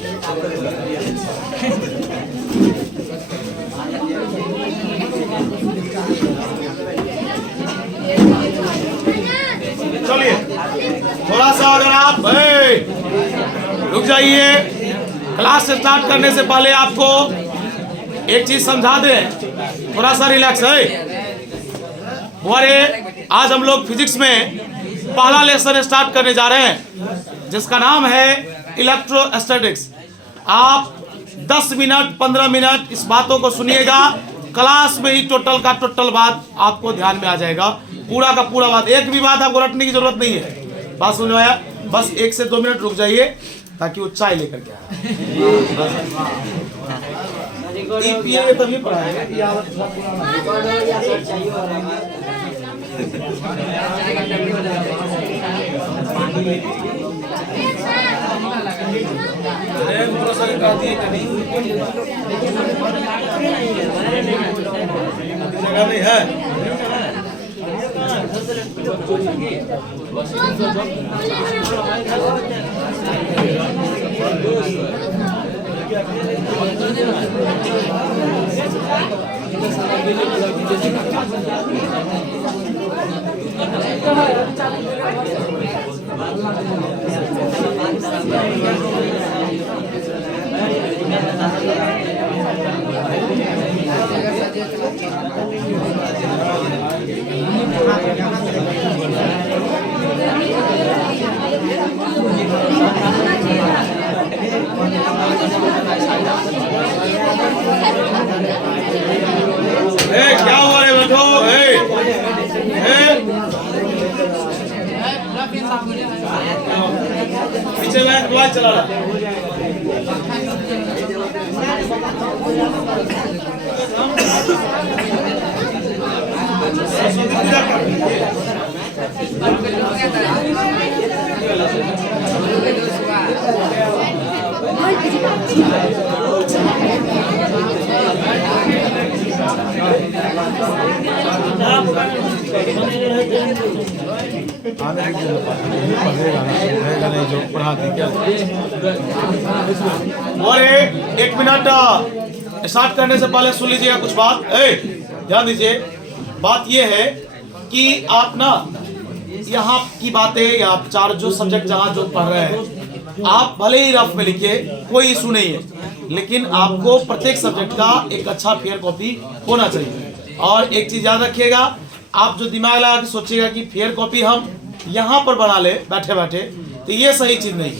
चलिए थोड़ा सा अगर आप रुक जाइए। क्लास स्टार्ट करने से पहले आपको एक चीज समझा दें, थोड़ा सा रिलैक्स है। हमारे आज हम लोग फिजिक्स में पहला लेसन स्टार्ट करने जा रहे हैं जिसका नाम है इलेक्ट्रोस्टैटिक्स। आप 10 मिनट 15 मिनट इस बातों को सुनिएगा, क्लास में ही टोटल का टोटल बात आपको ध्यान में आ जाएगा, पूरा का पूरा बात, एक भी बात आपको रटने की जरूरत नहीं है। बात समझ में आया? बस 1 से 2 मिनट रुक जाइए ताकि वो चाय लेकर के आए। तभी पढ़ाएगा। जगह नहीं है। क्या हुआ रे बैठो? पीछे में मोबाइल चला रहा। और 1 मिनट स्टार्ट करने से पहले सुन लीजिएगा कुछ बात। ध्यान दीजिए, बात यह है कि आप ना यहाँ की बातें या चार जो सब्जेक्ट जहाँ जो पढ़ रहे हैं आप भले ही रफ में लिखिए, कोई इशू नहीं है, लेकिन आपको प्रत्येक सब्जेक्ट का एक अच्छा फेयर कॉपी होना चाहिए। और एक चीज याद रखिएगा, आप जो दिमाग लगा के सोचिएगा कि फेयर कॉपी हम यहाँ पर बना ले बैठे बैठे, तो ये सही चीज नहीं है,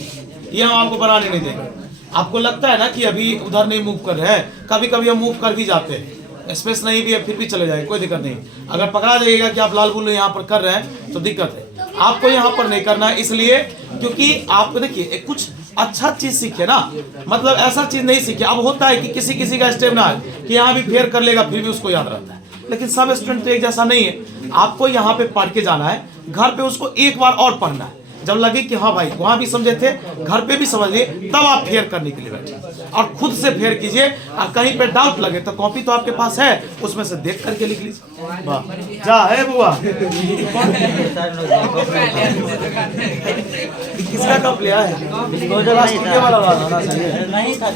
ये हम आपको बनाने नहीं देंगे। आपको लगता है ना कि अभी उधर नहीं मूव कर रहे हैं, कभी कभी हम मूव कर भी जाते हैं, स्पेस नहीं भी है फिर भी चले जाए, कोई दिक्कत नहीं। अगर पकड़ा जाइएगा कि आप लाल बुल्लू यहाँ पर कर रहे हैं तो दिक्कत है। आपको यहाँ पर नहीं करना है, इसलिए क्योंकि आपको देखिए कुछ अच्छा चीज सीखे ना, मतलब ऐसा चीज नहीं सीखे। अब होता है कि किसी किसी का स्टेप ना है कि यहाँ भी फेयर कर लेगा फिर भी उसको याद रहता है, लेकिन सब स्टूडेंट तो एक जैसा नहीं है। आपको यहाँ पे पढ़ के जाना है, घर पे उसको एक बार और पढ़ना है, जब लगे कि हाँ भाई वहां भी समझे थे घर पे भी समझ लिए, तब आप फेयर करने के लिए बैठे और खुद से फेयर कीजिए। और कहीं पे डाउट लगे तो कॉपी तो आपके पास है, उसमें से देख करके लिख लीजिए। वाह जा है बुआ। किसका कप लिया है? नहीं था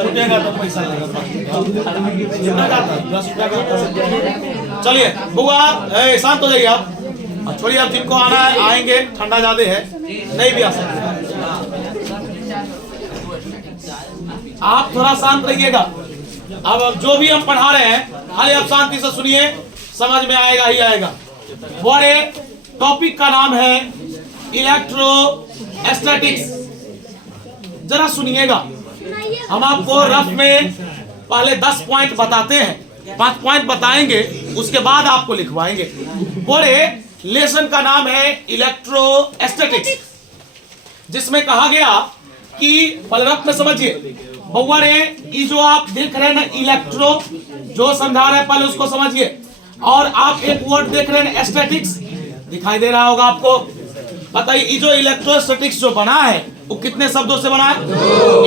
रुपया का तो पैसा लगेगा, कितना का था? 10 रुपया का। चलिए बुआ शांत हो जाइए आप, छोड़िए। आप जिनको आना है आएंगे, ठंडा ज्यादा है नहीं भी आ सकते। आप थोड़ा शांत रहिएगा। अब जो भी हम पढ़ा रहे हैं खाली आप शांति से सुनिए, समझ में आएगा ही आएगा। बड़े टॉपिक का नाम है इलेक्ट्रोस्टैटिक्स। जरा सुनिएगा, हम आपको रफ में पहले 10 पॉइंट बताते हैं, 5 पॉइंट बताएंगे, उसके बाद आपको लिखवाएंगे। बड़े लेसन का नाम है इलेक्ट्रोस्टैटिक्स, जिसमें कहा गया कि रफ में समझिए बउआ रे, ये जो आप देख रहे हैं ना इलेक्ट्रो, जो समझा रहे हैं पहले उसको समझिए। और आप एक वर्ड देख रहे हैं स्टैटिक्स, दिखाई दे रहा होगा आपको। बताइए ये जो इलेक्ट्रोस्टैटिक्स जो बना है वो कितने शब्दों से बना है?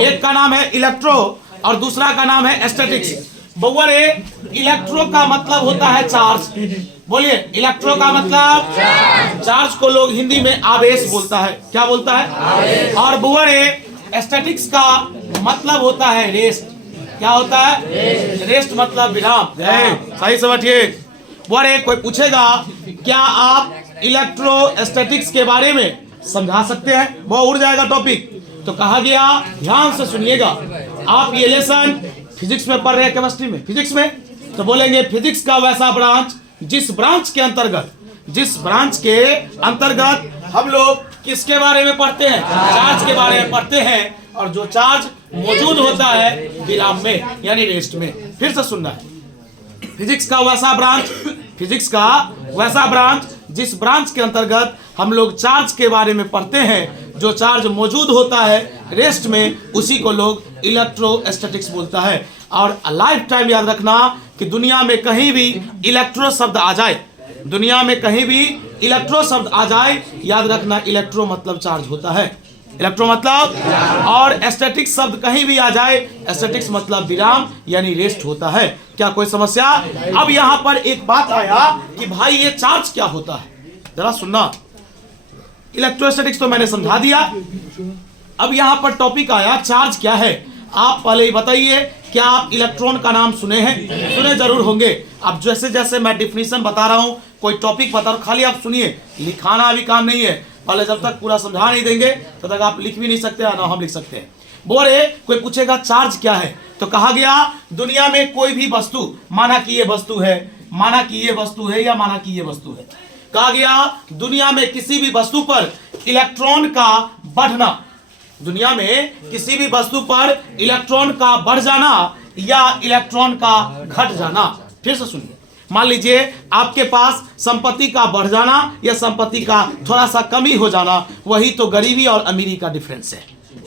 एक का नाम है इलेक्ट्रो और दूसरा का नाम है स्टैटिक्स। बउआ रे, इलेक्ट्रो का मतलब होता है चार्ज। बोलिए, इलेक्ट्रो का मतलब चार्ज को लोग हिंदी में आवेश बोलता है। क्या बोलता है? और बउआ रे, स्टैटिक्स का मतलब होता है रेस्ट। क्या होता है? रेस्ट मतलब विराम। सही से बैठिए। बड़े कोई पूछेगा क्या आप इलेक्ट्रोस्टैटिक्स के बारे में समझा सकते हैं? वो उड़ जाएगा टॉपिक। तो कहा गया, ध्यान से सुनिएगा, आप ये लेसन फिजिक्स में पढ़ रहे हैं, केमिस्ट्री में, फिजिक्स में, तो बोलेंगे फिजिक्स का वैसा ब्रांच जिस ब्रांच के अंतर्गत हम लोग किसके बारे में पढ़ते हैं? चार्ज के बारे में पढ़ते हैं, और जो चार्ज मौजूद होता है विराम में यानी रेस्ट में। फिर से सुनना है, फिजिक्स का वैसा ब्रांच जिस ब्रांच के अंतर्गत हम लोग चार्ज के बारे में पढ़ते हैं, जो चार्ज मौजूद होता है रेस्ट में, उसी को लोग इलेक्ट्रोस्टैटिक्स बोलता है। और लाइफ टाइम याद रखना कि दुनिया में कहीं भी इलेक्ट्रो शब्द आ जाए, दुनिया में कहीं भी इलेक्ट्रो शब्द आ जाए, याद रखना इलेक्ट्रो मतलब चार्ज होता है, इलेक्ट्रो मतलब, और स्टैटिक्स शब्द कहीं भी आ जाए, स्टैटिक्स मतलब विराम यानी रेस्ट होता है। क्या कोई समस्या? अब यहाँ पर एक बात आया कि भाई ये चार्ज क्या होता है, जरा सुनना। इलेक्ट्रोस्टैटिक्स तो मैंने समझा दिया, अब यहाँ पर टॉपिक आया चार्ज क्या है। आप पहले ही बताइए, क्या आप इलेक्ट्रॉन का नाम सुने हैं? सुने जरूर होंगे। अब जैसे जैसे मैं डिफिनीशन बता रहा हूँ, कोई टॉपिक बता रहा हूँ, खाली आप सुनिए, लिखाना अभी काम नहीं है। पहले जब तक पूरा समझा नहीं देंगे तब तक आप लिख भी नहीं सकते, ना हम लिख सकते हैं। बोले कोई पूछेगा चार्ज क्या है, तो कहा गया दुनिया में कोई भी वस्तु, माना कि ये वस्तु है, माना कि ये वस्तु है, या माना कि ये वस्तु है, कहा गया दुनिया में किसी भी वस्तु पर इलेक्ट्रॉन का बढ़ना, दुनिया में किसी भी वस्तु पर इलेक्ट्रॉन का बढ़ जाना या इलेक्ट्रॉन का घट जाना। फिर से सुनिए, मान लीजिए आपके पास संपत्ति का बढ़ जाना या संपत्ति का थोड़ा सा कमी हो जाना, वही तो गरीबी और अमीरी का डिफरेंस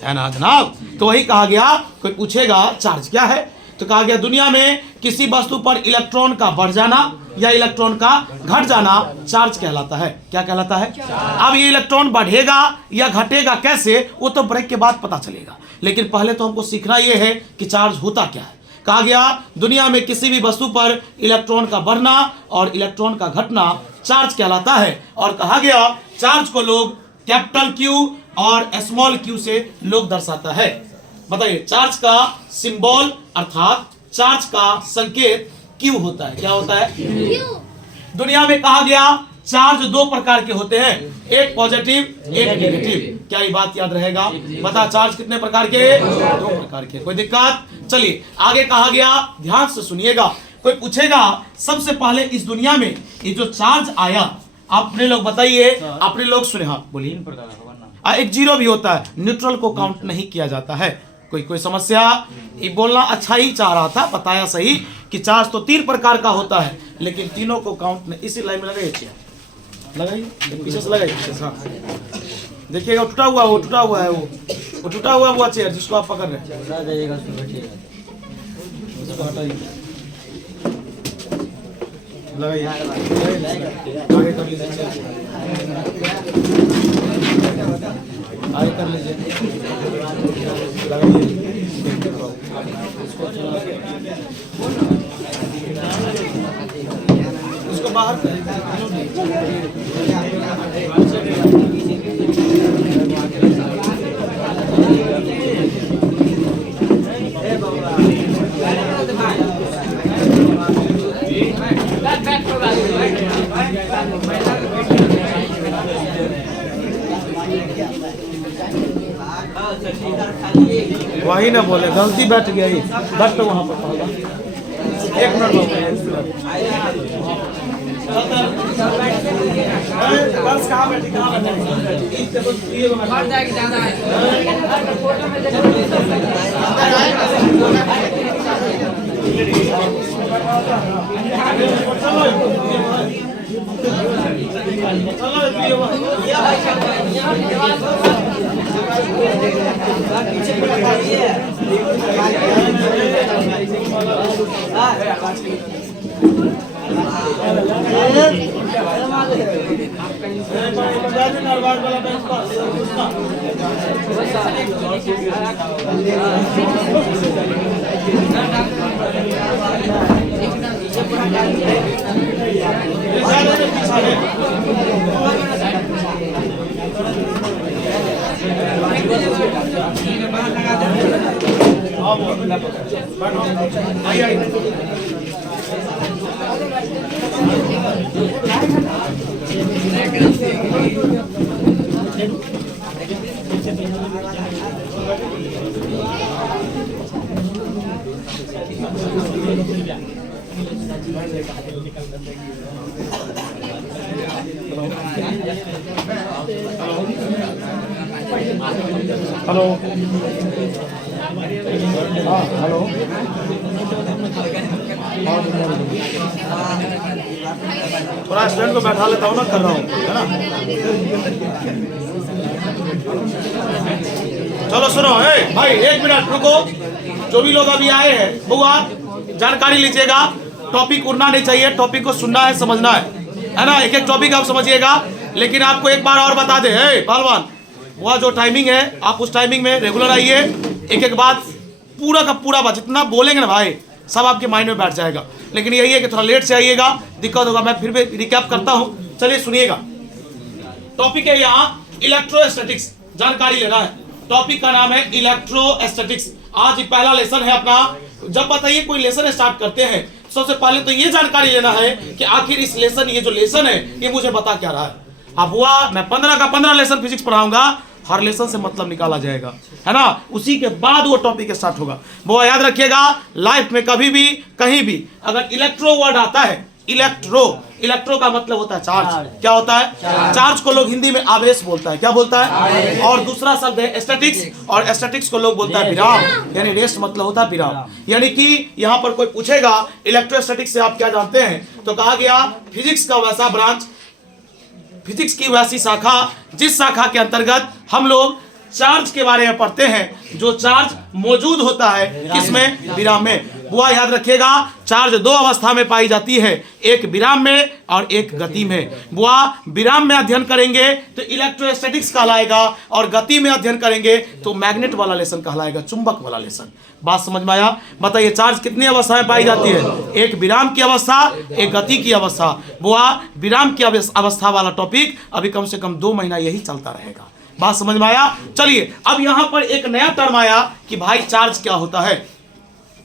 है ना जनाब। तो वही कहा गया, कोई पूछेगा चार्ज क्या है, तो कहा गया दुनिया में किसी वस्तु पर इलेक्ट्रॉन का बढ़ जाना या इलेक्ट्रॉन का घट जाना चार्ज कहलाता है। क्या कहलाता है? अब ये इलेक्ट्रॉन बढ़ेगा या घटेगा कैसे, वो तो ब्रेक के बाद पता चलेगा, लेकिन पहले तो हमको सीखना ये है कि चार्ज होता क्या है। कहा गया दुनिया में किसी भी वस्तु पर इलेक्ट्रॉन का बढ़ना और इलेक्ट्रॉन का घटना चार्ज कहलाता है। और कहा गया चार्ज को लोग कैपिटल क्यू और स्मॉल क्यू से लोग दर्शाता है। बताइए, चार्ज का सिंबल अर्थात चार्ज का संकेत क्यू होता है। क्या होता है? दुनिया में कहा गया चार्ज 2 प्रकार के होते हैं, एक पॉजिटिव एक नेगेटिव। क्या ये बात याद रहेगा? बता, चार्ज कितने प्रकार के? 2 प्रकार के। कोई दिक्कत? चलिए आगे कहा गया, ध्यान से सुनिएगा। कोई पूछेगा सबसे पहले इस दुनिया में ये जो चार्ज आया, आपने लोग बताइए, आपने लोग सुने? हाँ बोलिए। एक जीरो भी होता है, न्यूट्रल को काउंट नहीं किया जाता है। कोई समस्या? ये बोलना अच्छा ही चाह रहा था, बताया सही कि चार्ज तो 3 प्रकार का होता है, लेकिन तीनों को काउंट नहीं। इसी लाइन में लगाइए, पीछे से लगाइए, पीछे से। देखिएगा टूटा हुआ है, वो टूटा हुआ है, वो टूटा हुआ वो चेयर जिसको आप पकड़ रहे हैं, लगाइए, आगे कर लीजिए, आगे कर लीजिए, लगाइए, उसको बाहर वही ना बोले, गलती बैठ गया, बैठ तो वहां पर एक मिनट बस कहाँ बैठी हेलो हाँ हेलो थोड़ा स्टूडेंट को बैठा लेता हूँ ना, कर रहा हूँ, है ना। चलो सुनो, भाई एक मिनट रुको। जो भी लोग अभी आए हैं बुआ जानकारी लीजिएगा, टॉपिक उड़ना नहीं चाहिए, टॉपिक को सुनना है, समझना है ना। एक एक टॉपिक आप समझिएगा, लेकिन आपको एक बार और बता दे पहलवान, वह जो टाइमिंग है आप उस टाइमिंग में रेगुलर आइए। एक एक बात पूरा का पूरा बात जितना बोलेंगे ना भाई सब आपके माइंड में बैठ जाएगा। लेकिन यही है कि थोड़ा लेट से आइएगा, दिक्कत होगा। मैं फिर भी रिकैप करता हूँ, चलिए सुनिएगा। टॉपिक है यहाँ इलेक्ट्रोस्टैटिक्स, जानकारी लेना है। टॉपिक का नाम है इलेक्ट्रोस्टैटिक्स। आज पहला लेसन है अपना। जब बताइए कोई लेसन स्टार्ट करते हैं, सबसे पहले तो ये जानकारी लेना है कि आखिर इस लेसन, ये जो लेसन है ये मुझे बता क्या रहा है। अब हुआ मैं 15 का 15 लेसन फिजिक्स पढ़ाऊंगा, हर लेसन से मतलब निकाला जाएगा, है ना। उसी के बाद वो टॉपिक स्टार्ट होगा। वो याद रखिएगा, लाइफ में कभी भी कहीं भी अगर इलेक्ट्रो वर्ड आता है, इलेक्ट्रो का मतलब होता है चार्ज। क्या होता है? चार्ज को लोग हिंदी में आवेश बोलता है। क्या बोलता है? और दूसरा शब्द है स्टैटिक्स, और स्टैटिक्स को लोग बोलता है विराम, यानी रेस्ट मतलब होता है विराम। यानी कि यहाँ पर कोई पूछेगा इलेक्ट्रोस्टैटिक्स से आप क्या जानते हैं, तो कहा गया फिजिक्स का वैसा ब्रांच, फिजिक्स की वैसी शाखा जिस शाखा के अंतर्गत हम लोग चार्ज के बारे में पढ़ते हैं, जो चार्ज मौजूद होता है किसमें? विराम में। बुआ याद रखिएगा, चार्ज दो अवस्था में पाई जाती है, एक विराम में और एक गति में। बुआ विराम में अध्ययन करेंगे तो इलेक्ट्रोस्टैटिक्स कहलाएगा, और गति में अध्ययन करेंगे तो मैग्नेट वाला लेसन कहलाएगा, चुंबक वाला लेसन। बात समझ में आया? बताइए चार्ज कितनी अवस्था में पाई जाती है? एक विराम की अवस्था, एक गति की अवस्था। बुआ विराम की अवस्था वाला टॉपिक अभी कम से कम 2 महीना यही चलता रहेगा। बात समझ में आया? चलिए अब यहां पर एक नया टर्म आया कि भाई चार्ज क्या होता है।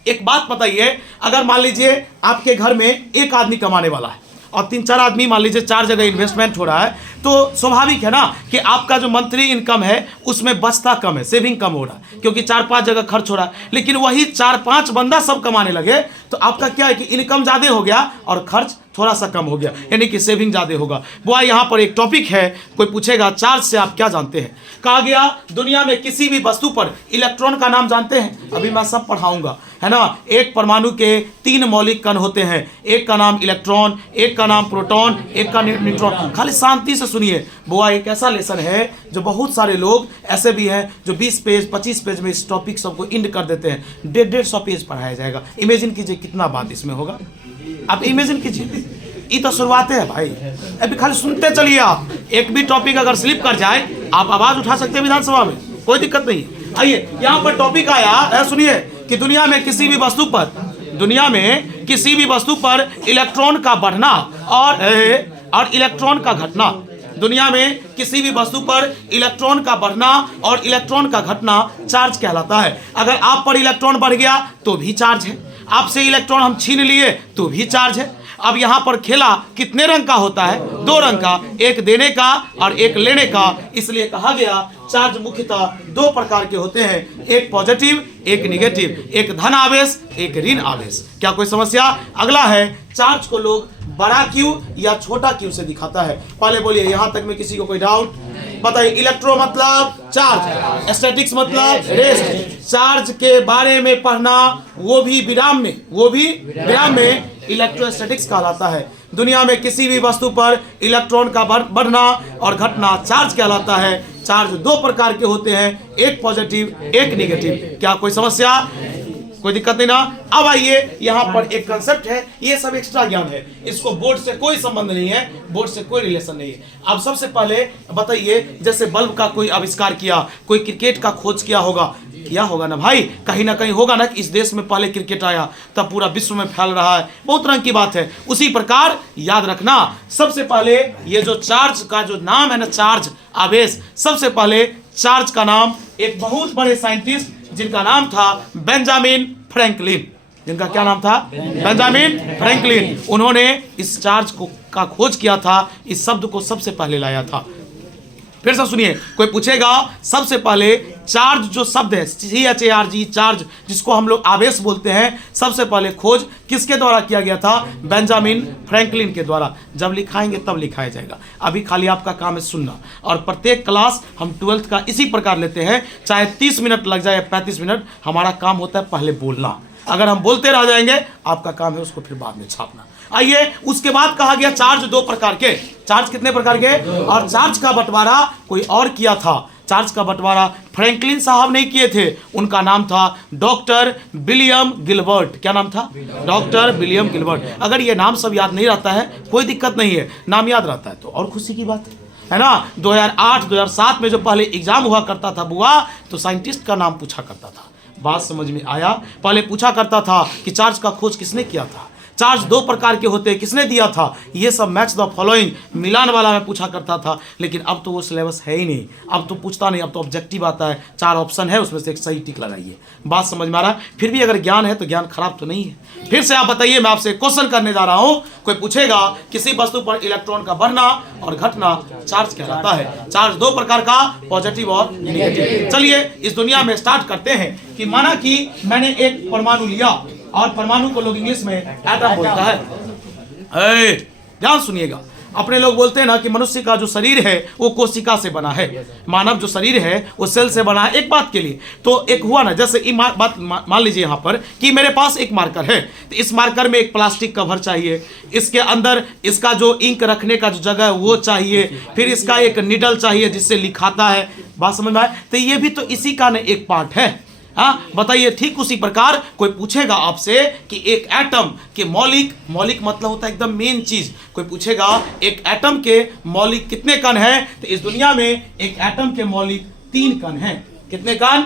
एक बात बताइए, अगर मान लीजिए आपके घर में एक आदमी कमाने वाला है और 3-4 आदमी मान लीजिए 4 जगह इन्वेस्टमेंट हो रहा है, तो स्वाभाविक है ना कि आपका जो मंथली इनकम है उसमें बचता कम है, सेविंग कम हो रहा है, क्योंकि 4-5 जगह खर्च हो रहा है। लेकिन वही 4-5 बंदा सब कमाने लगे तो आपका क्या है कि इनकम ज़्यादा हो गया और खर्च थोड़ा सा कम हो गया, यानी कि सेविंग ज़्यादा होगा। वो यहाँ पर एक टॉपिक है, कोई पूछेगा चार्ज से आप क्या जानते हैं। कहा गया दुनिया में किसी भी वस्तु पर इलेक्ट्रॉन का नाम जानते हैं? अभी मैं सब पढ़ाऊंगा, है ना। एक परमाणु के 3 मौलिक कण होते हैं, एक का नाम इलेक्ट्रॉन, एक का नाम प्रोटॉन, एक का न्यूट्रॉन। खाली शांति से सुनिए। बुआ एक ऐसा लेसन है जो बहुत सारे लोग ऐसे भी हैं जो 20 पेज 25 पेज में इस टॉपिक सबको इंड कर देते हैं। 150 पेज पढ़ाया जाएगा। इमेजिन कीजिए कितना बात इसमें होगा। आप इमेजिन कीजिए, ये तो शुरुआतें है भाई। अभी खाली सुनते चलिए आप। एक भी टॉपिक अगर स्लिप कर जाए आप आवाज उठा सकते हैं विधानसभा में, कोई दिक्कत नहीं। आइए यहाँ पर टॉपिक आया, सुनिए कि दुनिया में किसी भी वस्तु पर इलेक्ट्रॉन का बढ़ना और इलेक्ट्रॉन का घटना, दुनिया में किसी भी वस्तु पर इलेक्ट्रॉन का बढ़ना और इलेक्ट्रॉन का घटना चार्ज कहलाता है। अगर आप पर इलेक्ट्रॉन बढ़ गया तो भी चार्ज है, आपसे इलेक्ट्रॉन हम छीन लिए तो भी चार्ज है। अब यहाँ पर खेला कितने रंग का होता है? 2 रंग का, एक देने का और एक लेने का। इसलिए कहा गया चार्ज मुख्यतः दो प्रकार के होते हैं, एक पॉजिटिव एक निगेटिव, एक धन आवेश एक ऋण आवेश। क्या कोई समस्या? अगला है चार्ज को लोग बड़ा क्यू या छोटा क्यू से दिखाता है। पहले बोलिए, यहां तक में किसी को कोई डाउट? बताइए। इलेक्ट्रो मतलब चार्ज, स्टैटिक्स मतलब रेस्ट। चार्ज के बारे में पढ़ना वो भी विराम में इलेक्ट्रोस्टैटिक्स कहलाता है। दुनिया में किसी भी वस्तु पर इलेक्ट्रॉन का बढ़ना और घटना चार्ज कहलाता है। चार्ज दो प्रकार के होते हैं, एक पॉजिटिव एक निगेटिव। क्या कोई समस्या? कोई दिक्कत नहीं ना? अब आइए, यहाँ पर एक कंसेप्ट है, ये सब एक्स्ट्रा ज्ञान है, इसको बोर्ड से कोई संबंध नहीं है, बोर्ड से कोई रिलेशन नहीं है। अब सबसे पहले बताइए, जैसे बल्ब का कोई आविष्कार किया, कोई क्रिकेट का खोज किया होगा ना भाई, कहीं ना कहीं होगा ना कि इस देश में पहले क्रिकेट आया, तब पूरा विश्व में फैल रहा है, बहुत रंग की बात है। उसी प्रकार याद रखना, सबसे पहले ये जो चार्ज का जो नाम है ना, चार्ज आवेश, सबसे पहले चार्ज का नाम एक बहुत बड़े साइंटिस्ट जिनका नाम था बेंजामिन फ्रैंकलिन, जिनका क्या नाम था? Benjamin Franklin. उन्होंने इस चार्ज का खोज किया था, इस शब्द को सबसे पहले लाया था। फिर से सुनिए, कोई पूछेगा सबसे पहले चार्ज जो शब्द है CHARG, चार्ज जिसको हम लोग आवेश बोलते हैं, सबसे पहले खोज किसके द्वारा किया गया था? बेंजामिन फ्रैंकलिन के द्वारा। जब लिखाएंगे तब लिखाया जाएगा, अभी खाली आपका काम है सुनना। और प्रत्येक क्लास हम 12th का इसी प्रकार लेते हैं, चाहे 30 मिनट लग जाए या 35 मिनट, हमारा काम होता है पहले बोलना। अगर हम बोलते रह जाएंगे, आपका काम है उसको फिर बाद में छापना। आइए, उसके बाद कहा गया चार्ज दो प्रकार के। चार्ज कितने प्रकार के? और चार्ज का बंटवारा कोई और किया था। चार्ज का बंटवारा फ्रैंकलिन साहब नहीं किए थे, उनका नाम था डॉक्टर विलियम गिलबर्ट। क्या नाम था? Doctor William Gilbert. अगर ये नाम सब याद नहीं रहता है कोई दिक्कत नहीं है, नाम याद रहता है तो और खुशी की बात है ना। 2008-2007 में जो पहले एग्जाम हुआ करता था बुआ, तो साइंटिस्ट का नाम पूछा करता था। बात समझ में आया? पहले पूछा करता था कि चार्ज का खोज किसने किया था, चार्ज दो प्रकार के होते हैं, किसने दिया था, ये सब मैच द फॉलोइंग मिलान वाला में पूछा करता था। लेकिन अब तो वो सिलेबस है ही नहीं, अब तो पूछता नहीं, अब तो ऑब्जेक्टिव आता है, 4 ऑप्शन है, उसमें से एक सही टिक लगाइए। बात समझ में आ रहा है? फिर भी अगर ज्ञान है तो ज्ञान खराब तो नहीं है। फिर से आप बताइए, मैं आपसे क्वेश्चन करने जा रहा हूं। कोई पूछेगा किसी वस्तु पर इलेक्ट्रॉन का बढ़ना और घटना चार्ज कहलाता है। चार्ज दो प्रकार का, पॉजिटिव और निगेटिव। चलिए इस दुनिया में स्टार्ट करते हैं कि माना कि मैंने एक परमाणु लिया, और परमाणु को लोग इंग्लिश में एटम बोलता है। ध्यान सुनिएगा, अपने लोग बोलते हैं ना कि मनुष्य का जो शरीर है वो कोशिका से बना है, मानव जो शरीर है वो सेल से बना है। एक बात के लिए तो एक हुआ ना, जैसे बात मान लीजिए यहाँ पर कि मेरे पास एक मार्कर है, तो इस मार्कर में एक प्लास्टिक कवर चाहिए, इसके अंदर इसका जो इंक रखने का जो जगह है वो चाहिए, फिर इसका एक निडल चाहिए जिससे लिखाता है। बात समझ में आए? तो ये भी तो इसी का न एक पार्ट है। हाँ बताइए, ठीक उसी प्रकार कोई पूछेगा आपसे कि एक एटम के मौलिक मतलब होता है एकदम मेन चीज। कोई पूछेगा एक एटम के मौलिक कितने कण हैं, तो इस दुनिया में एक एटम के मौलिक 3 कण हैं। कितने कण?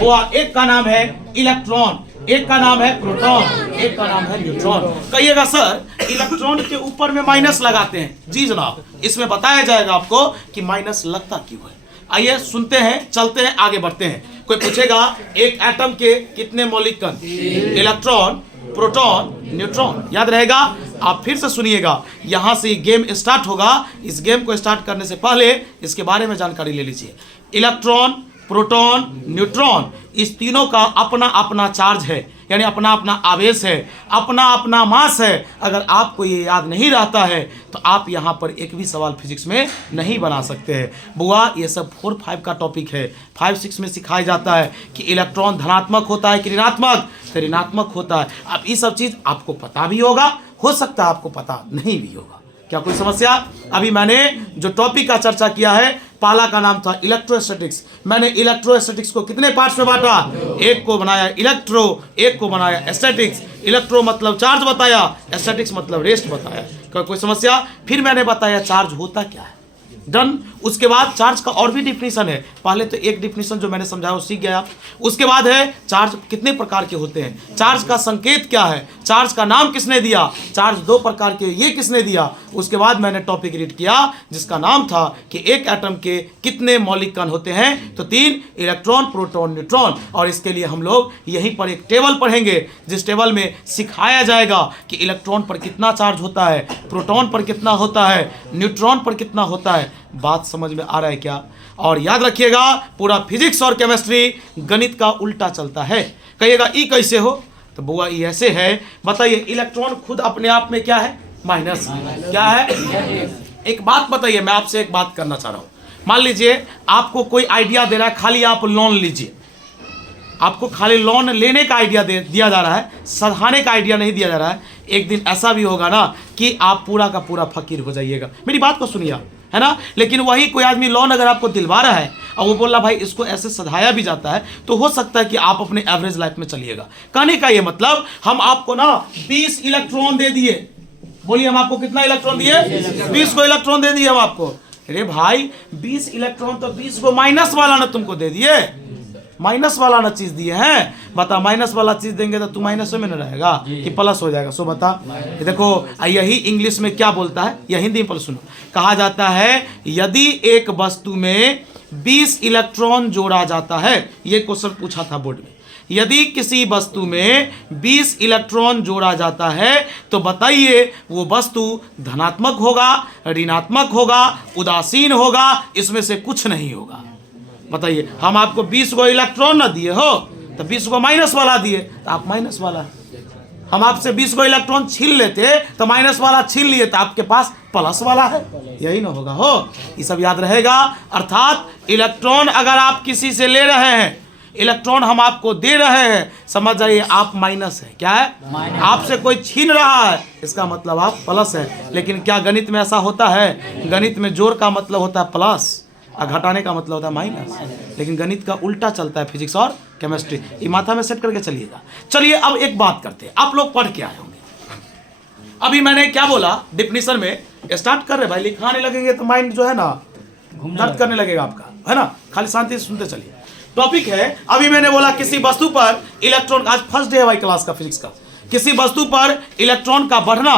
वो एक का नाम है इलेक्ट्रॉन, एक का नाम है प्रोटॉन, एक का नाम है न्यूट्रॉन। कहिएगा सर इलेक्ट्रॉन के ऊपर में माइनस लगाते हैं। जी जनाब, इसमें बताया जाएगा आपको कि माइनस लगता क्यों है। आइए सुनते हैं, चलते हैं, आगे बढ़ते हैं। कोई पूछेगा एक एटम के कितने मौलिक कण? Electron, proton, neutron. याद रहेगा? आप फिर से सुनिएगा, यहां से गेम स्टार्ट होगा। इस गेम को स्टार्ट करने से पहले इसके बारे में जानकारी ले लीजिए। इलेक्ट्रॉन, प्रोटॉन, न्यूट्रॉन, इस तीनों का अपना अपना चार्ज है, यानी अपना अपना आवेश है, अपना अपना मास है। अगर आपको ये याद नहीं रहता है तो आप यहाँ पर एक भी सवाल फिजिक्स में नहीं बना सकते हैं। बुआ ये सब 4-5 का टॉपिक है। 5-6 में सिखाया जाता है कि इलेक्ट्रॉन धनात्मक होता है कि ऋणात्मक, तो ऋणात्मक होता है। अब ये सब चीज़ आपको पता भी होगा, हो सकता है आपको पता नहीं भी होगा। क्या कोई समस्या? अभी मैंने जो टॉपिक का चर्चा किया है, पहला का नाम था इलेक्ट्रोस्टैटिक्स। मैंने इलेक्ट्रोस्टैटिक्स को कितने पार्ट्स में बांटा? एक को बनाया इलेक्ट्रो, एक को बनाया स्टैटिक्स। इलेक्ट्रो मतलब चार्ज बताया, स्टैटिक्स मतलब रेस्ट बताया। क्या कोई समस्या? फिर मैंने बताया चार्ज होता क्या है। डन। उसके बाद चार्ज का और भी डिफिनीशन है। पहले तो एक डिफिनीशन जो मैंने समझाया वो सीख गया आप। उसके बाद है चार्ज कितने प्रकार के होते हैं, चार्ज का संकेत क्या है, चार्ज का नाम किसने दिया, चार्ज 2 प्रकार के ये किसने दिया। उसके बाद मैंने टॉपिक रीड किया जिसका नाम था कि एक एटम के कितने मौलिक कण होते हैं, तो 3, इलेक्ट्रॉन, प्रोटॉन, न्यूट्रॉन। और इसके लिए हम लोग यहीं पर एक टेबल पढ़ेंगे जिस टेबल में सिखाया जाएगा कि इलेक्ट्रॉन पर कितना चार्ज होता है, प्रोटॉन पर कितना होता है, न्यूट्रॉन पर कितना होता है। बात समझ में आ रहा है क्या? और याद रखिएगा पूरा फिजिक्स और केमिस्ट्री गणित का उल्टा चलता है। कहिएगा ई कैसे हो, तो बुआ ई ऐसे है। बताइए इलेक्ट्रॉन खुद अपने आप में क्या है, माइनस। क्या है, एक बात बताइए, मैं आपसे एक बात करना चाह रहा हूं। मान लीजिए आपको कोई आइडिया दे रहा है, खाली आप लोन लीजिए, आपको खाली लोन लेने का आइडिया दिया जा रहा है, सधाने का आइडिया नहीं दिया जा रहा है। एक दिन ऐसा भी होगा ना कि आप पूरा का पूरा फकीर हो जाइएगा। मेरी बात को सुनिए, है ना। लेकिन वही कोई आदमी लोन अगर आपको दिलवा रहा है और वो बोल रहा भाई इसको ऐसे सधाया भी जाता है, तो हो सकता है कि आप अपने एवरेज लाइफ में चलिएगा। कहने का ये मतलब हम आपको ना 20 इलेक्ट्रॉन दे दिए। बोलिए हम आपको कितना इलेक्ट्रॉन दिए, 20 को इलेक्ट्रॉन दे दिए हम आपको। अरे भाई 20 इलेक्ट्रॉन तो 20 को माइनस वाला ना तुमको दे दिए, माइनस वाला ना चीज दिए हैं। बता माइनस वाला चीज देंगे तो तू माइनस में न रहेगा कि प्लस हो जाएगा। सो बता, देखो यही इंग्लिश में क्या बोलता है या हिंदी में सुनो, कहा जाता है यदि एक वस्तु में 20 इलेक्ट्रॉन जोड़ा जाता है, ये क्वेश्चन पूछा था बोर्ड में, यदि किसी वस्तु में 20 इलेक्ट्रॉन जोड़ा जाता है तो बताइए वो वस्तु धनात्मक होगा, ऋणात्मक होगा, उदासीन होगा, इसमें से कुछ नहीं होगा। बताइए हम आपको 20 को इलेक्ट्रॉन ना दिए हो तो 20 को माइनस वाला दिए तो आप माइनस वाला, हम आपसे 20 को इलेक्ट्रॉन छीन लेते तो माइनस वाला छीन लिए तो आपके पास प्लस वाला है, यही ना होगा हो। ये सब याद रहेगा। अर्थात इलेक्ट्रॉन अगर आप किसी से ले रहे हैं, इलेक्ट्रॉन हम आपको दे रहे हैं, समझ जाइए आप माइनस है। क्या है, आपसे कोई छीन रहा है इसका मतलब आप प्लस है। लेकिन क्या गणित में ऐसा होता है, गणित में जोड़ का मतलब होता है प्लस और घटाने का मतलब होता है माइनस, लेकिन गणित का उल्टा चलता है फिजिक्स और केमिस्ट्री। ये माथा में सेट करके चलिएगा। चलिए अब एक बात करते हैं, आप लोग पढ़ के आए होंगे, अभी मैंने क्या बोला डिफिनीशन में, स्टार्ट कर रहे भाई, लिखाने लगेंगे तो माइंड जो है ना दर्द करने लगेगा आपका, है ना। खाली शांति से सुनते चलिए। टॉपिक है, अभी मैंने बोला किसी वस्तु पर इलेक्ट्रॉन, आज फर्स्ट डे है भाई क्लास का फिजिक्स का, किसी वस्तु पर इलेक्ट्रॉन का बढ़ना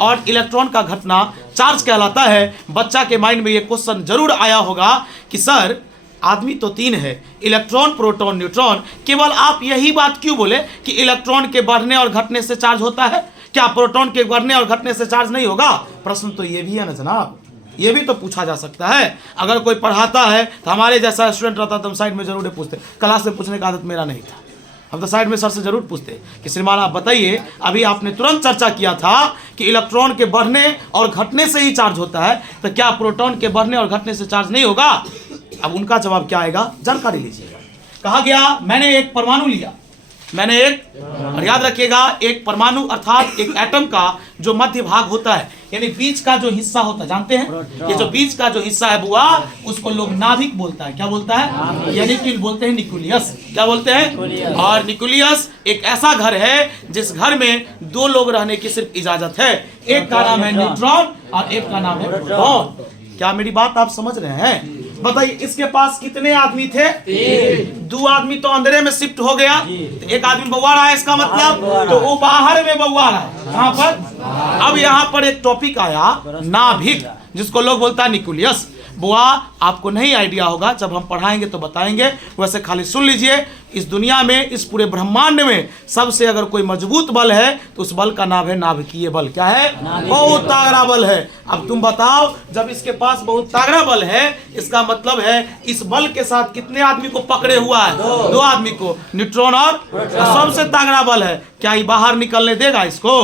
और इलेक्ट्रॉन का घटना चार्ज कहलाता है। बच्चा के माइंड में ये क्वेश्चन जरूर आया होगा कि सर आदमी तो 3 है, इलेक्ट्रॉन, प्रोटॉन, न्यूट्रॉन, केवल आप यही बात क्यों बोले कि इलेक्ट्रॉन के बढ़ने और घटने से चार्ज होता है, क्या प्रोटॉन के बढ़ने और घटने से चार्ज नहीं होगा? प्रश्न तो ये भी है ना जनाब, ये भी तो पूछा जा सकता है। अगर कोई पढ़ाता है तो हमारे जैसा स्टूडेंट रहता तो हम साइड में जरूर पूछते, क्लास में पूछने का आदत मेरा नहीं था, हम तो साइड में सर से जरूर पूछते कि श्रीमान आप बताइए, अभी आपने तुरंत चर्चा किया था कि इलेक्ट्रॉन के बढ़ने और घटने से ही चार्ज होता है, तो क्या प्रोटॉन के बढ़ने और घटने से चार्ज नहीं होगा? अब उनका जवाब क्या आएगा, जानकारी लीजिएगा। कहा गया मैंने एक परमाणु लिया, मैंने एक, और याद रखिएगा एक परमाणु अर्थात एक एटम का जो मध्य भाग होता है, यानी बीच का जो हिस्सा होता है, जानते हैं ये जो बीच का जो हिस्सा है बुआ, उसको लोग नाभिक बोलता है। क्या बोलता है? यानी कि बोलते हैं न्यूक्लियस। क्या बोलते हैं? और न्यूक्लियस एक ऐसा घर है जिस घर में 2 लोग रहने की सिर्फ इजाजत है, एक का नाम है न्यूट्रॉन और एक का नाम है प्रोटॉन। क्या मेरी बात आप समझ रहे हैं? बताइए इसके पास कितने आदमी थे? 2 आदमी तो अंधेरे में शिफ्ट हो गया, तो एक आदमी बउआ रहा है, इसका मतलब तो वो बाहर में बउआ रहा है। कहां पर? अब यहाँ पर एक टॉपिक आया नाभिक, जिसको लोग बोलता है न्यूक्लियस। बुआ आपको नहीं आइडिया होगा, जब हम पढ़ाएंगे तो बताएंगे, वैसे खाली सुन लीजिए। इस दुनिया में, इस पूरे ब्रह्मांड में सबसे अगर कोई मजबूत बल है तो उस बल का नाम है नाभिकीय बल। क्या है? बहुत तगड़ा बल है। अब तुम बताओ, जब इसके पास बहुत तगड़ा बल है, इसका मतलब है इस बल के साथ कितने आदमी को पकड़े हुआ है? 2 आदमी को, न्यूट्रॉन और सबसे तगड़ा बल है। क्या ये बाहर निकलने देगा इसको?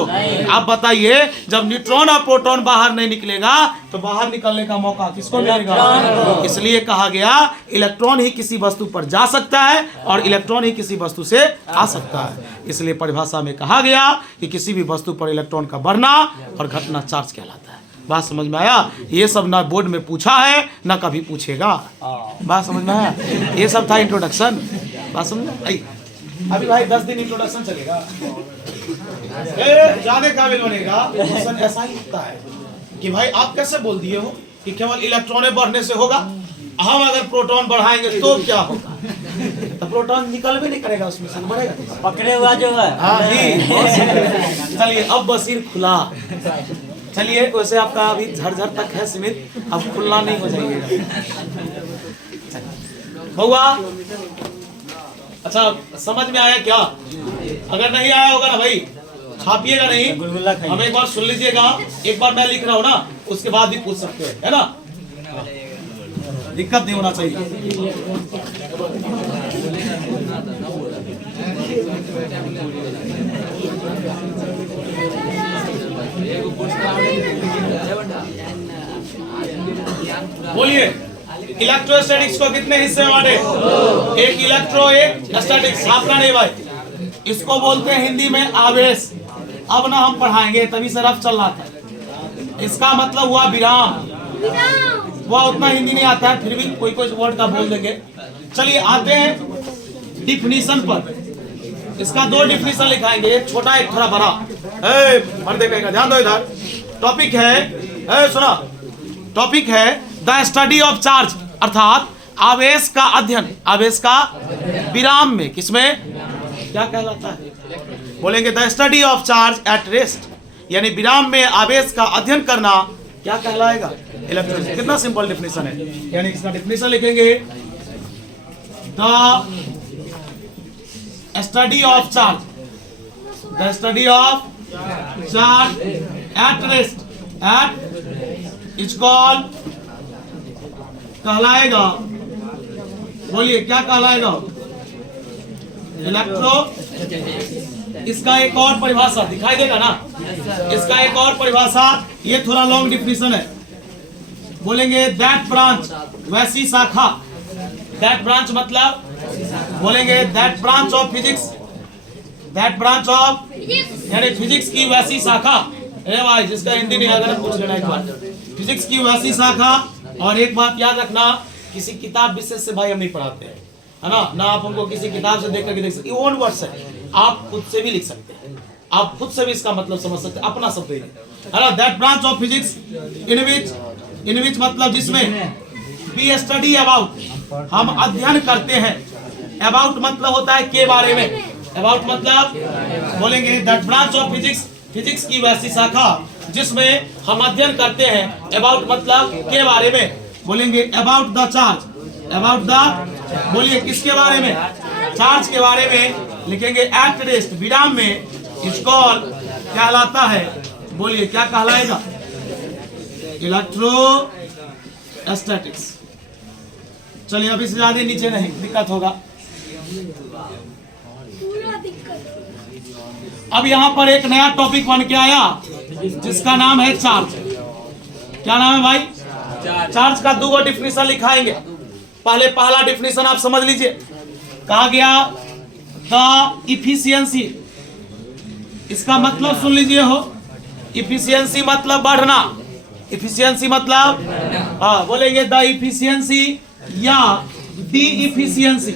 आप बताइए, जब न्यूट्रॉन और प्रोटॉन बाहर नहीं निकलेगा तो बाहर निकलने का मौका किसको मिलेगा? इसलिए कहा गया इलेक्ट्रॉन ही किसी वस्तु पर जा सकता है और इलेक्ट्रॉन ही किसी वस्तु से आ सकता है। इसलिए परिभाषा में कहा गया कि किसी भी वस्तु पर इलेक्ट्रॉन का बढ़ना और घटना चार्ज कहलाता है। बात समझ में आया? ये सब ना बोर्ड में पूछा है ना कभी पूछेगा। बात समझ में आया? ये सब था इंट्रोडक्शन। बात समझ में आई? अभी भाई 10 दिन इंट्रोडक्शन चलेगा, ज्यादा काबिल बनेगा। क्वेश्चन ऐसा ही होता है कि भाई आप कैसे बोल दिए हो कि केवल इलेक्ट्रॉन बढ़ने से होगा, हम अगर प्रोटॉन बढ़ाएंगे तो क्या होगा? तो प्रोटॉन निकल भी नहीं करेगा, उसमें से बढ़ेगा, पकड़े हुआ जो है। हाँ जी। चलिए अब बसीर खुला। चलिए वैसे आपका अभी झरझर तक है सीमित, अब खुलना नहीं हो जाएगा। बउआ अच्छा समझ में आया क्या? अगर नहीं आया होगा ना भाई छापिएगा नहीं, हम एक बार सुन लीजिएगा। एक बार मैं लिख रहा हूँ ना, उसके बाद भी पूछ सकते हैं, है ना। दिक्कत नहीं होना चाहिए। बोलिए, इलेक्ट्रोस्टैटिक्स को कितने हिस्से में बांटे? एक इलेक्ट्रो, एक स्टैटिक्स। आपका नहीं भाई, इसको बोलते हैं हिंदी में आवेश। अब ना हम पढ़ाएंगे, तभी से रफ चल रहा था। इसका मतलब हुआ विराम। वह उतना हिंदी नहीं आता है, फिर भी कोई कोई वर्ड का बोल देंगे। चलिए आते हैं डिफिनीशन पर। इसका दो डिफिनीशन लिखाएंगे, एक छोटा एक थोड़ा बड़ा। पर्दे का ध्यान दो इधर। टॉपिक है, सुना, टॉपिक है द स्टडी ऑफ चार्ज, अर्थात आवेश का अध्ययन। आवेश का विराम में, किसमें क्या कहलाता है? बोलेंगे the study of charge at rest, यानी विराम में आवेश का अध्ययन करना क्या कहलाएगा? इलेक्ट्रोस्टैटिक्स। कितना सिंपल डिफिनीशन है। यानी इसका डिफिनीशन लिखेंगे the study of charge, the study of charge at rest, it is called, कहलाएगा, बोलिए क्या कहलाएगा? इलेक्ट्रो। इसका एक और परिभाषा दिखाई देगा ना, इसका एक और परिभाषा, ये थोड़ा लॉन्ग डिफिनीशन है। बोलेंगे दैट ब्रांच, वैसी शाखा। दैट ब्रांच मतलब बोलेंगे that branch of physics, that branch of यानी फिजिक्स की वैसी शाखा। भाई जिसका हिंदी नहीं अगर पूछ लेना एक बार, फिजिक्स की वैसी शाखा। और एक बात याद रखना, किसी किताब विशेष से भाई हम नहीं पढ़ाते हैं, है ना आप हमको किसी किताब से देख करके देख सकते, ओन वर्ड्स है, आप खुद से भी लिख सकते हैं, आप खुद से भी इसका मतलब समझ सकते हैं, अपना शब्द है ना। That branch of physics in which मतलब जिसमें वी स्टडी अबाउट, हम अध्ययन करते हैं। अबाउट मतलब होता है के बारे में, अबाउट मतलब बोलेंगे that branch of physics, physics की वैसी शाखा जिसमें हम अध्ययन करते हैं। अबाउट मतलब के बारे में, बोलेंगे about the charge, about the, बोलिए किसके बारे में? चार्ज के बारे में। लिखेंगे एट रेस्ट, विराम में। इसको कहलाता है, बोलिए क्या कहलाएगा? इलेक्ट्रोस्टैटिक्स। चलिए अभी से ज्यादा नीचे नहीं, दिक्कत होगा। अब यहाँ पर एक नया टॉपिक बन के आया जिसका नाम है चार्ज। क्या नाम है भाई? चार्ज का दो डिफिनीशन लिखाएंगे। पहले पहला डिफिनीशन आप समझ लीजिए, कहा गया द इफिशियंसी। इसका मतलब सुन लीजिए हो, इफिशियंसी मतलब बढ़ना, इफिशियंसी मतलब, हाँ बोलेंगे द इफिशियंसी या डी इफिशियंसी।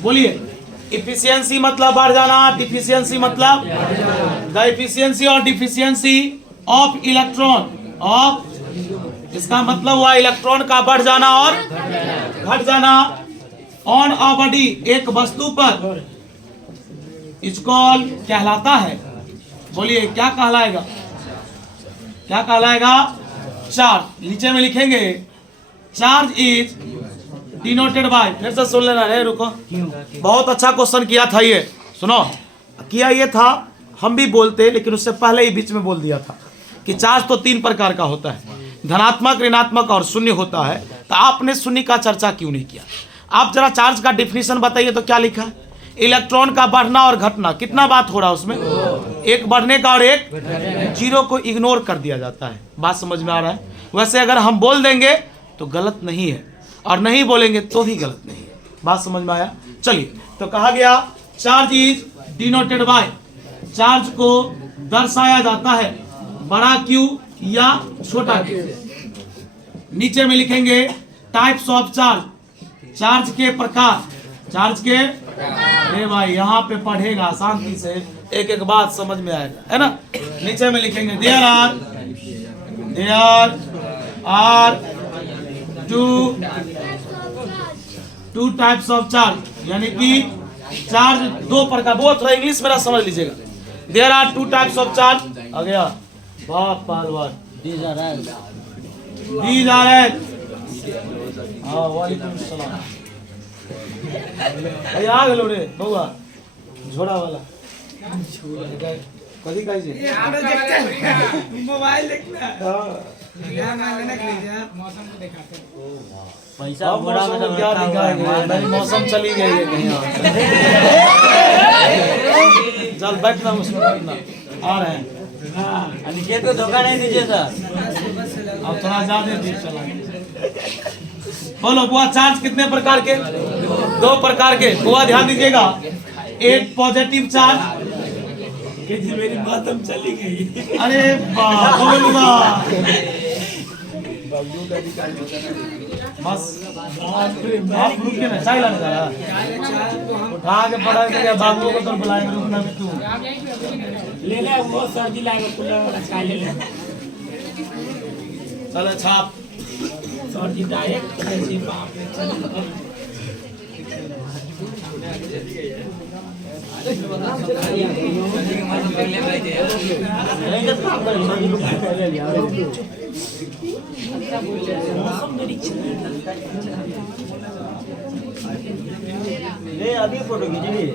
बोलिए, इफिशियंसी मतलब बढ़ जाना, डिफिशियंसी मतलब द इफिशियंसी और डिफिशियंसी ऑफ इलेक्ट्रॉन, ऑफ इसका मतलब हुआ इलेक्ट्रॉन का बढ़ जाना और घट जाना ऑन अ बॉडी, एक वस्तु पर, इसको कहलाता है। बोलिए क्या कहलाएगा? क्या कहलाएगा? चार्ज। नीचे में लिखेंगे चार्ज इज डिनोटेड बाय, फिर से सुन लेना है, रुको, बहुत अच्छा क्वेश्चन किया था ये, सुनो किया ये था, हम भी बोलते लेकिन उससे पहले ही बीच में बोल दिया था कि चार्ज तो तीन प्रकार का होता है, धनात्मक, ऋणात्मक और शून्य होता है। तो आपने शून्य का चर्चा क्यों नहीं किया? आप जरा चार्ज का डिफिनीशन बताइए तो क्या लिखा है? इलेक्ट्रॉन का बढ़ना और घटना। कितना बात हो रहा है उसमें? एक बढ़ने का और एक जीरो को इग्नोर कर दिया जाता है। बात समझ में आ रहा है? वैसे अगर हम बोल देंगे तो गलत नहीं है और नहीं बोलेंगे तो भी गलत नहीं है। बात समझ में आया? चलिए, तो कहा गया charge is denoted by, charge को दर्शाया जाता है बड़ा क्यू या छोटा क्यू। नीचे में लिखेंगे टाइप्स ऑफ चार्ज, चार्ज के प्रकार, चार्ज के, अरे भाई यहाँ पे पढ़ेगा शांति से, एक एक बात समझ में आएगा, है ना। नीचे में लिखेंगे there are two types of charge, यानी कि चार्ज दो प्रकार, बहुत थोड़ा इंग्लिश मेरा समझ लीजिएगा। There are two types of charge, आ गया बात बार दीज आर हाँ वालेकुम सलाम भाई आ गलो रे बउआ झोड़ा वाला कथी कहै छै मोबाइल देखना। पैसा अब बोरा मौसम में को क्या दिखाएंगे? मेरी मौसम चली गई है कहीं और। चल बैठना, उसमें बैठना, आ रहे हैं। अनिकेत को धोखा नहीं दीजिए सर। अब थोड़ा ज्यादा देर चला। बोलो बुआ, चार्ज कितने प्रकार के? 2 प्रकार के। बुआ ध्यान दीजिएगा, एक पॉजिटिव चार्ज। मेरी मातम चली गई। अरे बोलूंगा बस, आप रुकिए ना, चाय लाने जा रहा है। उठा के पड़ा के बाबू को तो बुलाएंगे, रुकना भी तू ले ले, वो सर्दी लाएगा, कूलर वाला चाय ले ले। चलो छाप। सर्दी डायरेक्ट ऐसे बाप रे। ले अभी फोटो खींचेंगे।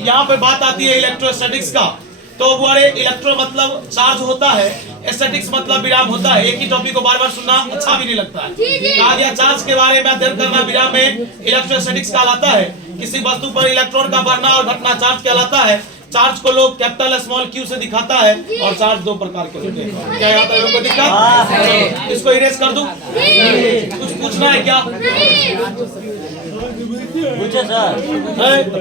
यहाँ पे बात आती है इलेक्ट्रोस्टैटिक्स का। तो बोले इलेक्ट्रो मतलब चार्ज होता है, स्टैटिक्स मतलब विराम होता है। एक ही टॉपिक को बार बार सुनना अच्छा भी नहीं लगता है। कहा गया चार्ज के बारे में अध्ययन करना विराम में इलेक्ट्रोस्टैटिक्स कहलाता है। किसी वस्तु पर इलेक्ट्रॉन का बढ़ना और घटना चार्ज कहलाता है। चार्ज को लोग कैपिटल स्मॉल क्यू से दिखाता है। और चार्ज 2 प्रकार के होते हैं। क्या यहाँ पर कोई दिक्कत? इसको इरेज कर दूं? कुछ पूछना है क्या? पूछे सर।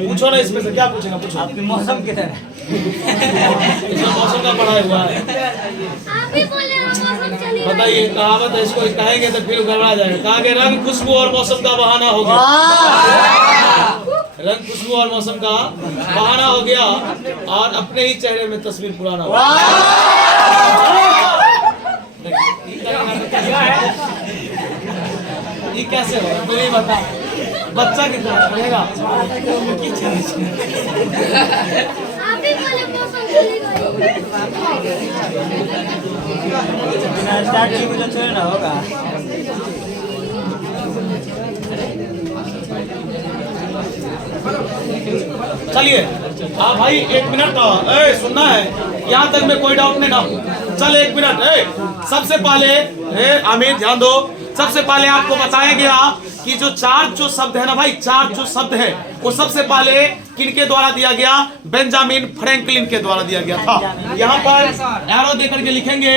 पूछो ना, इसमें से क्या पूछेगा? पूछो। आपकी मौसम किधर है? इसमें मौसम का पढ़ा हुआ है। बताइए, कहावत है, इसको कहेंगे तो फिर गड़बड़ा जाएगा। कहा कि रंग खुशबू और मौसम का बहाना हो गया। रंग खुशबू और मौसम का बहाना हो गया और अपने ही चेहरे में तस्वीर पुराना हो गया। ये कैसे होगा तो ये बता, बच्चा कितना पढ़ेगा? स्टार्ट की मुझे छोड़ना ना होगा। चलिए हाँ भाई, 1 मिनट सुनना है, यहाँ तक में कोई डाउट नहीं ना। चल 1 मिनट। सबसे पहले आमिर ध्यान दो। सबसे पहले आपको बताया गया कि जो चार्ज जो शब्द है ना भाई, चार्ज जो शब्द है वो सबसे पहले किनके द्वारा दिया गया? बेंजामिन फ्रैंकलिन के द्वारा दिया गया था। यहाँ पर एरो देकर के लिखेंगे।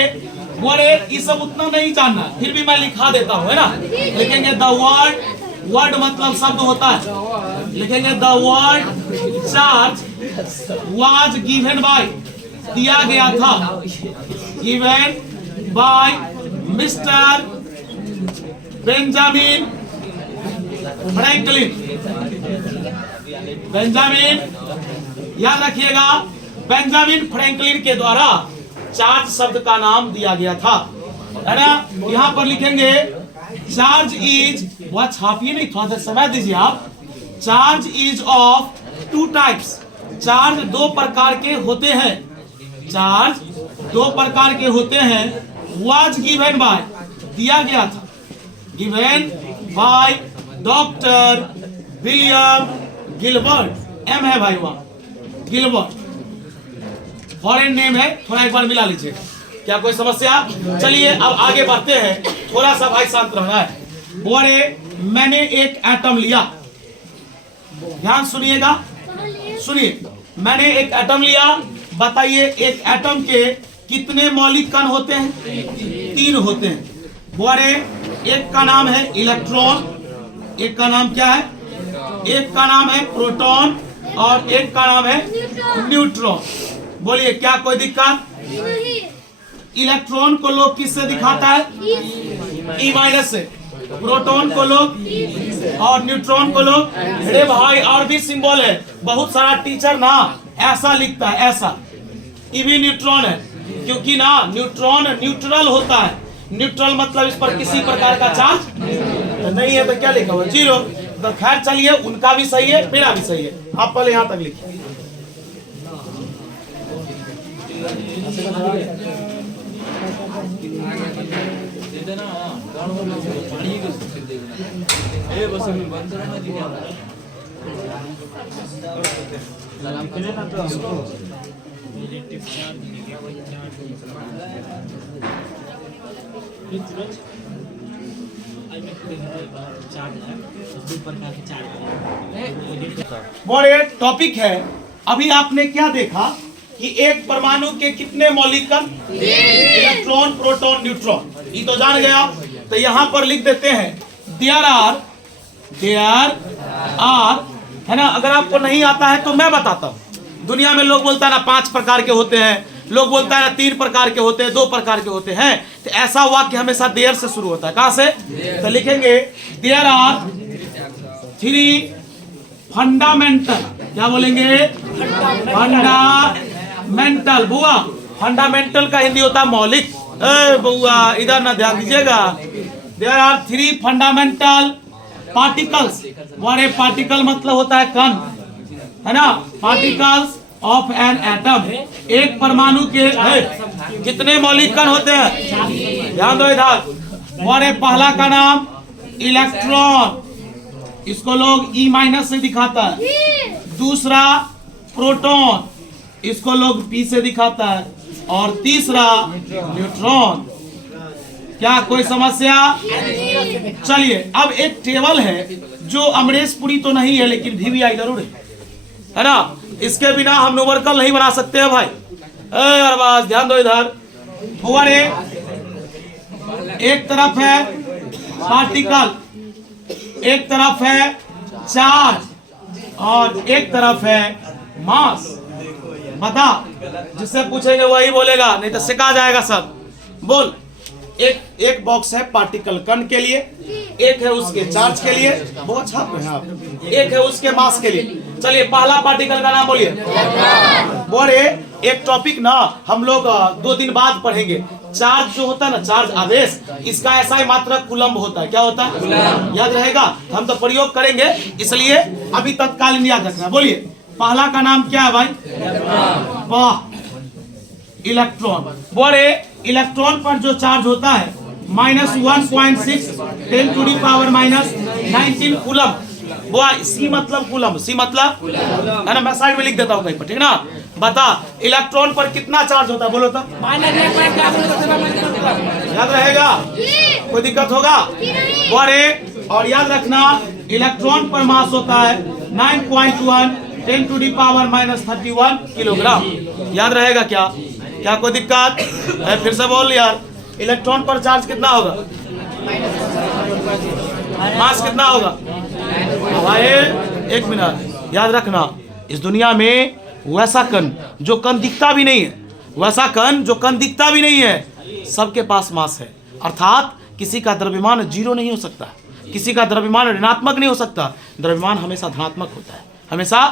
बोले ये सब उतना नहीं जानना, फिर भी मैं लिखा देता हूँ, है ना। लिखेंगे द वर्ड मतलब शब्द होता है। लिखेंगे the word charge was given by, दिया गया था, given bye mister Benjamin Franklin. Benjamin, याद रखिएगा, बेंजामिन फ्रैंकलिन के द्वारा चार्ज शब्द का नाम दिया गया था, है ना। यहाँ पर लिखेंगे चार्ज इज, वह छापिए नहीं, थोड़ा सा समय दीजिए आप। Charge is of 2 types, charge 2 प्रकार के होते हैं। चार्ज 2 प्रकार के होते हैं। वाज गिवन बाय, दिया गया था, given by doctor William Gilbert. एम है भाई वहां, गिलबर्ट फॉरेन नेम है, थोड़ा एक बार मिला लीजिएगा। क्या कोई समस्या? चलिए अब आगे बढ़ते हैं, थोड़ा सा भाई शांत रहना है। बोले मैंने एक एटम लिया, ध्यान सुनिएगा, सुनिए। मैंने एक एटम लिया, बताइए एक एटम के कितने मौलिक कण होते हैं? 3 होते हैं। बोले एक का नाम है इलेक्ट्रॉन, एक का नाम क्या है? एक का नाम है प्रोटॉन और एक का नाम है न्यूट्रॉन। बोलिए क्या कोई दिक्कत? इलेक्ट्रॉन को लोग किससे दिखाता है? ई माइनस से। प्रोटॉन को लोग और न्यूट्रॉन को लोग, अरे भाई और भी सिंबल है, बहुत सारा टीचर ना ऐसा लिखता है, ऐसा। ये भी न्यूट्रॉन है, क्योंकि ना न्यूट्रॉन न्यूट्रल होता है। न्यूट्रल मतलब इस पर किसी प्रकार का चार्ज नहीं है, तो क्या लिखा हुआ? 0। तो खैर चलिए, उनका भी सही है, मेरा भी सही है। आप पहले यहाँ तक लिखिए। बोले टॉपिक है, अभी आपने क्या देखा कि एक परमाणु के कितने मौलिक कण, इलेक्ट्रॉन, प्रोटॉन, न्यूट्रॉन, ये तो जान गया। तो यहाँ पर लिख देते हैं देयर आर, है ना। अगर आपको नहीं आता है तो मैं बताता हूँ। दुनिया में लोग बोलता है ना 5 प्रकार के होते हैं, लोग बोलता है ना 3 प्रकार के होते हैं, 2 प्रकार के होते हैं। तो ऐसा वाक्य हमेशा देयर से शुरू होता है। कहां से? तो लिखेंगे देयर आर 3 फंडामेंटल, क्या बोलेंगे? फंडामेंटल। बुआ, फंडामेंटल का हिंदी होता है मौलिक। बुआ इधर ना ध्यान दीजिएगा। There are 3 fundamental particles. बड़े पार्टिकल मतलब होता है कण, है ना। पार्टिकल्स ऑफ एन एटम, एक परमाणु के कितने मौलिक कण होते हैं? ध्यान दो इधर। बड़े पहला का नाम इलेक्ट्रॉन, इसको लोग E- से दिखाता है। दूसरा प्रोटॉन, इसको लोग P से दिखाता है। और तीसरा न्यूट्रॉन। क्या कोई समस्या? चलिए, अब एक टेबल है जो अमरीश पुरी तो नहीं है लेकिन VVI जरूर है ना। इसके बिना हम न्यूमेरिकल नहीं बना सकते हैं भाई। अरबाज ध्यान दो इधर। एक तरफ है पार्टिकल, एक तरफ है चार्ज, और एक तरफ है मास। बता, जिससे पूछेंगे वही बोलेगा, नहीं तो सिखा जाएगा सब। बोल। एक बॉक्स है पार्टिकल कण के लिए, एक है उसके चार्ज के लिए, बहुत छाप है आप, एक है उसके मास के लिए। चलिए, पहला पार्टिकल का नाम बोलिए। बोले एक टॉपिक ना हम लोग 2 दिन बाद पढ़ेंगे। चार्ज जो होता है ना, चार्ज आवेश, इसका ऐसा ही मात्रा कूलम्ब होता है। क्या होता है? याद रहेगा। हम तो प्रयोग करेंगे, इसलिए अभी तत्कालीन याद रखना। बोलिए, पहला का नाम क्या है भाई? इलेक्ट्रॉन। बोले इलेक्ट्रॉन पर जो चार्ज होता है -1.6 10⁻⁻19 कूलम्ब। वो सी मतलब कूलम्ब, सी मतलब है ना। मैं साइड में लिख देता हूँ कहीं पर, ठीक ना। बता, इलेक्ट्रॉन पर कितना चार्ज होता है? बोलो तो। याद रहेगा? कोई दिक्कत होगा? बोले और याद रखना, इलेक्ट्रॉन पर मास होता है 9.1 10⁻31 किलोग्राम। याद रहेगा क्या? क्या कोई दिक्कत? फिर से बोल यार। इलेक्ट्रॉन पर चार्ज कितना होगा? मास कितना होगा भाई? 1 मिनट। याद रखना, इस दुनिया में वैसा कण जो कण दिखता भी नहीं है, वैसा कण जो कण दिखता भी नहीं है, सबके पास मास है। अर्थात किसी का द्रव्यमान 0 नहीं हो सकता, किसी का द्रव्यमान ऋणात्मक नहीं हो सकता। द्रव्यमान हमेशा धनात्मक होता है, हमेशा।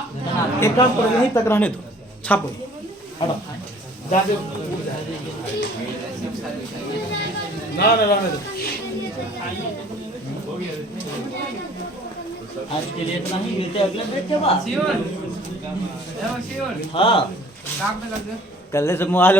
एक काम करो, यहीं तक रहने दो, छापो ना रहने दो। आज के लिए इतना ही, मिलते अगले बैठे बस। हाँ, कल से मोबाइल